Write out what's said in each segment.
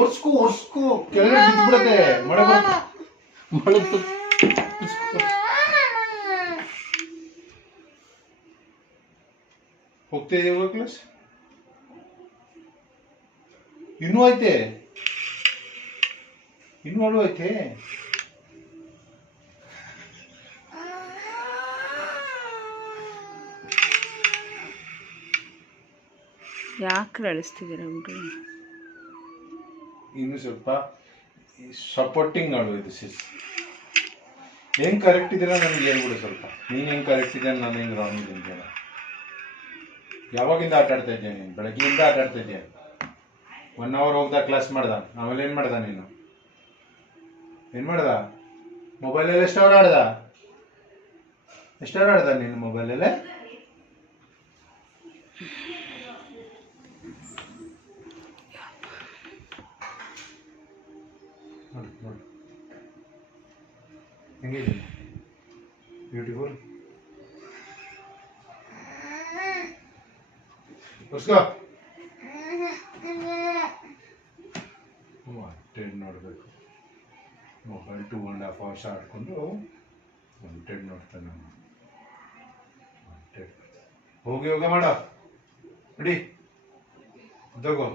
ಒರ್ಸ್ಕೋ ಕೆಳಗಡೆ ಬಿದ್ಬಿಡತ್ತೆ. ಮಳೆ ಹೋಗ್ತಾ ಇದೆ ಇವಾಗ ಕ್ಲಾಸ್ ಇನ್ನೂ ಐತೆ, ಇನ್ನೂ ಅಳು ಐತೆ. ಯಾಕೆ ಅಳಿಸ್ತಿದ್ದೀರ ಹುಡುಗ? ಇನ್ನು ಸ್ವಲ್ಪ ಸಪೋರ್ಟಿಂಗ್ ಅಳು ಇದು ಸಿಸ್. ಹೆಂಗ್ ಕರೆಕ್ಟ್ ಇದೀರ ನನಗೆ ಹೇಳ್ಬಿಡು ಸ್ವಲ್ಪ. ನೀನ್ ಹೆಂಗ್ ಕರೆಕ್ಟ್ ಇದ್ದ, ನಾನು ಹೆಂಗ್ ರಾಂಗ್ ಇದ್ದೀನಿ. ಯಾವಾಗಿಂದ ಆಟ ಆಡ್ತಾ ಇದ್ದೆ ನೀನು? ಬೆಳಗ್ಗೆಯಿಂದ ಆಟ ಆಡ್ತಾ ಇದ್ದೆ. 1 hour ಹೋಗ್ದ ಕ್ಲಾಸ್ ಮಾಡ್ದ, ಆಮೇಲೆ ಏನ್ ಮಾಡ್ದ ನೀನು? ಏನ್ ಮಾಡ್ದ? ಮೊಬೈಲಲ್ಲಿ ಎಷ್ಟು ಅವರ್ ಆಡ್ದ ನೀನು ಮೊಬೈಲಲ್ಲೇ? ನೋಡಿ ಹೆಂಗಿದೆ? ಬ್ಯೂಟಿಫುಲ್. ನೋಡ್ಬೇಕು ಮೊಬೈಲ್ 2.5 hours ಆಡ್ಕೊಂಡು ವಾಂಟೆಡ್ ನೋಡ್ತಾನೆ. ಹೋಗಿ ಯೋಗ ಮಾಡ ನಡಿ, ಎದ್ದೋಗೋ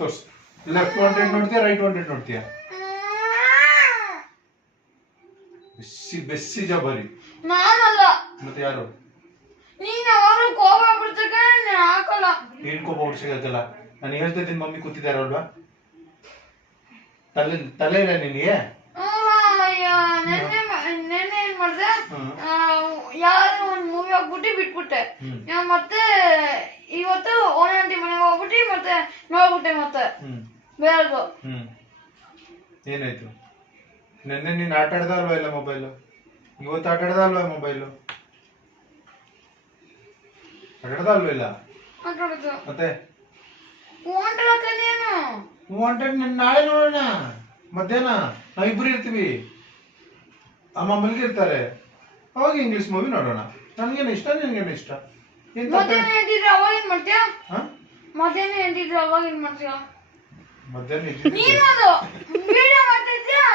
ತೋರ್ಸು. ಲೆಫ್ಟ್ ವಾಂಟೆಡ್ ನೋಡ್ತೀಯ, ರೈಟ್ ವಾಂಟೆಡ್ ನೋಡ್ತೀಯ? ಬೆಸ್ಸಿ ಜಬರಿ. ಮತ್ತೆ ಯಾರು? ಏನ್ ಕೋಪ ಬಿಡ್ಸಕ್ಕಲ್ಲ? ನಾನು ಹೇಳ್ತಾ ಇದ್ದೀನಿ, ಮಮ್ಮಿ ಕೂತಿದಾರಲ್ವಾ? ತಲೆ ಇಲ್ಲ ನಿನಗೆ? ಯಾವ್ದು ಒಂದ್ ಮೂವಿ ಹೋಗ್ಬಿಟ್ಟು ಬಿಟ್ಬಿಟ್ಟೆ. ಮತ್ತೆ ಇವತ್ತು ಓನಂಟಿ ಮನೆಗೆ ಹೋಗ್ಬಿಟ್ಟು ಮತ್ತೆ ನೋಡ್ಬಿಟ್ಟೆ. ಮತ್ತೆ ಬೇರೆದು ಏನಾಯ್ತು? ನೆನ್ನೆ ನೀನ್ ಆಟ ಆಡ್ದ ಅಲ್ವಾ ಇಲ್ಲ ಮೊಬೈಲು? ಇವತ್ತು ಆಟ ಆಡ್ದ ಅಲ್ವಾ ಮೊಬೈಲು? ಆಟ ಆಡ್ದ ಅಲ್ವಾ ಇಲ್ಲ? ಮತ್ತೆ ವಾಂಟೆಡ್ ನಾಳೆ ನೋಡೋಣ ಮಧ್ಯಾಹ್ನ. ನಾವಿಬ್ರು ಇರ್ತೀವಿ, ಅಮ್ಮ ಮಲ್ಗಿರ್ತಾರೆ. ಅವಾಗ ಇಂಗ್ಲಿಷ್ ಮೂವಿ ನೋಡೋಣ. ನನ್ಗೇನು ಇಷ್ಟ, ನಿನ್ಗೇನು ಇಷ್ಟ? ಮಧ್ಯಾಹ್ನ ಎದ್ದಿದ್ರೆ ಅವಾಗ ಏನ್ ಮಾಡ್ತೀಯ? ಮಧ್ಯಾಹ್ನ ನೀನು ವಿಡಿಯೋ ಮಾಡ್ತಿದ್ಯಾ?